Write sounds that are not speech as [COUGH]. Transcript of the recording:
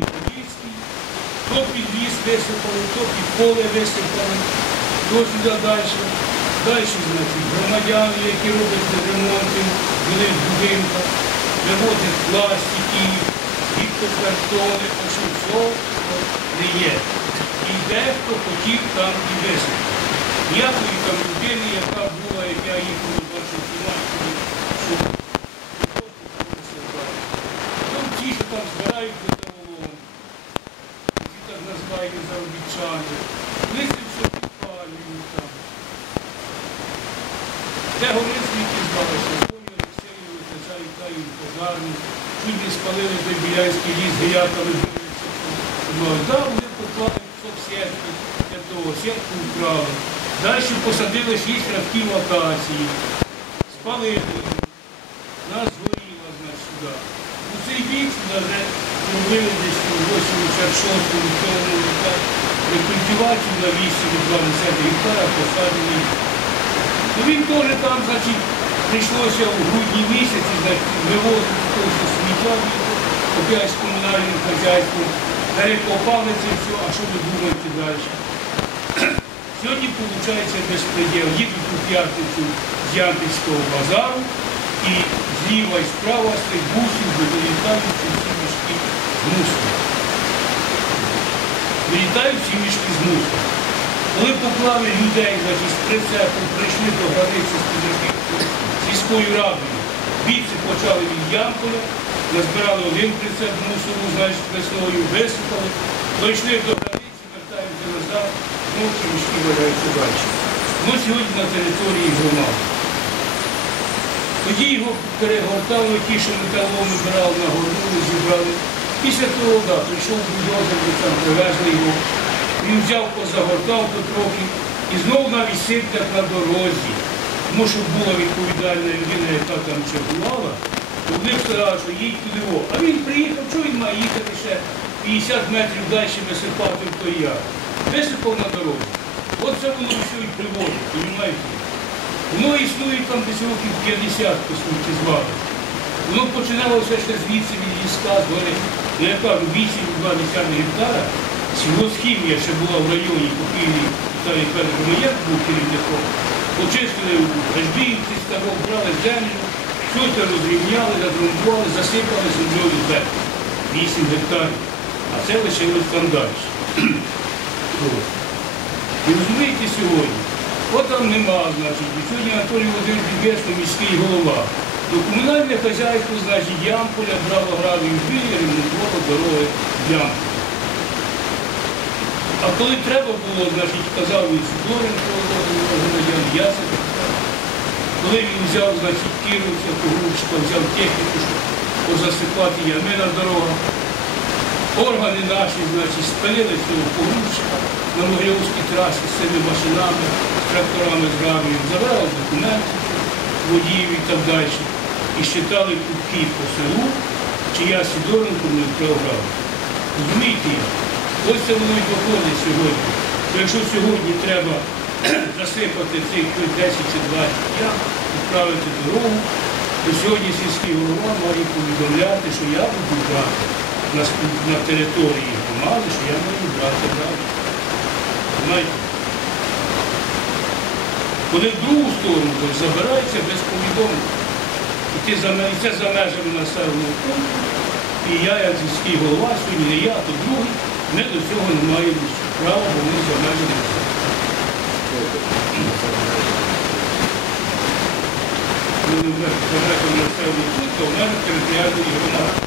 Подільський, то під ліс висипали, то під поле висипали, то сюди далі. Далі, значить, громадяни, які роблять ремонти, були в будинках, виводять пластики, гіпокартони, а що цього не є. І дехто хотів там і висипати. Ніякої там людини, яка була, як я їхав до вашої кімнати, щоб Потім ті, що там збирають металолом, називають заробітчани, вони це все підпалюють там. Де горисники звалися, Коні Олексеєві, Тача Віталію пожарні, чуть спалили той Біляйський ліс, гіяками дивилися. Да, вони поклали кусок сітки для того, сітку вкрали. Далі посадили шість рядків акації, спалили. Нас згоріло, значить, сюди. У цей сюди вже робили десь у 86-му, тому так, рекультивацію на 8-20 гектара посадили. Ну він теж там, значить, прийшлося в грудні місяці, значить, вивозити просто сміття, опять з комунальним хазяйством, перекопали це все, а що ви думаєте далі? [CLEARS THROAT] Сьогодні виходить безпреділ. Їдуть у п'ятницю з Ямпільського базару і зліва і справа з тих бусів вилітають Вилітають всі з мусором. Коли поклали людей, значить, з прицепом прийшли до границі з сільською радою, бійці почали від Ямполя, назбирали один прицеп мусору, значить, весною, висипали, дійшли до границі, вертаємося назад, знову ці мішки валяються далі. Ну, сьогодні на території громади. Тоді його перегортали, ті, що металом збирали на горну, зібрали. Після того, да, прийшов бульдозер, там привезли його. Він взяв, позагортав потрохи і знову навіть сипляк на дорозі. Тому що була відповідальна людина, яка там чергувала, то вони сказали, що їдь туди. О. А він приїхав, що він має їхати ще 50 метрів далі висипати в той яр. Висипав на дорогу. От це воно все і приводить, розумієте? Воно існує там десь років 50, по суті, звали. Воно починалося ще звідси від ліска, з гори, ну я кажу, 8-2 гектара. Сільгосхімія ще була в районі покійний Віталій Федорович Маяк був керівником. Почистили гажбіївці, ставок, брали землю, все це розрівняли, загрунтували, засипали землею зверху. 8 гектарів. А це лишилось там далі. І розумієте сьогодні, от там нема, значить, сьогодні Анатолій Володимирович Бігесно, міський голова. Комунальне хазяйство, значить, Ямполя, брало граду і вбили, ремонтувало дороги в Ямполі. А коли треба було, значить, казав він Сидоренко, громадян, я це. Коли він взяв, значить, кіровця, погрузчика, взяв техніку, щоб позасипати ями на дорогах. Органи наші, значить, спалили цього погрузчика на Могилівській трасі з цими машинами, з тракторами з гравієм, забрали документи водіїв і так далі. І считали кутки по селу, чи я Сидоренко не вправ. Розумієте? Ось це воно і доходить сьогодні. То якщо сьогодні треба [CLEARS THROAT] засипати цих 10 чи 20 ям, відправити дорогу, то сьогодні сільський голова має повідомляти, що я буду брати на, на території громади, що я маю брати далі. Знаєте? Коли в другу сторону, то забирається без повідомлення. І це за межами населеного пункту. І я, як сільський голова, сьогодні не я, то другий, ми до цього не маємо права, бо ми за межами населеного. Ми не за межами населеного пункту, а в межах територіальної громади.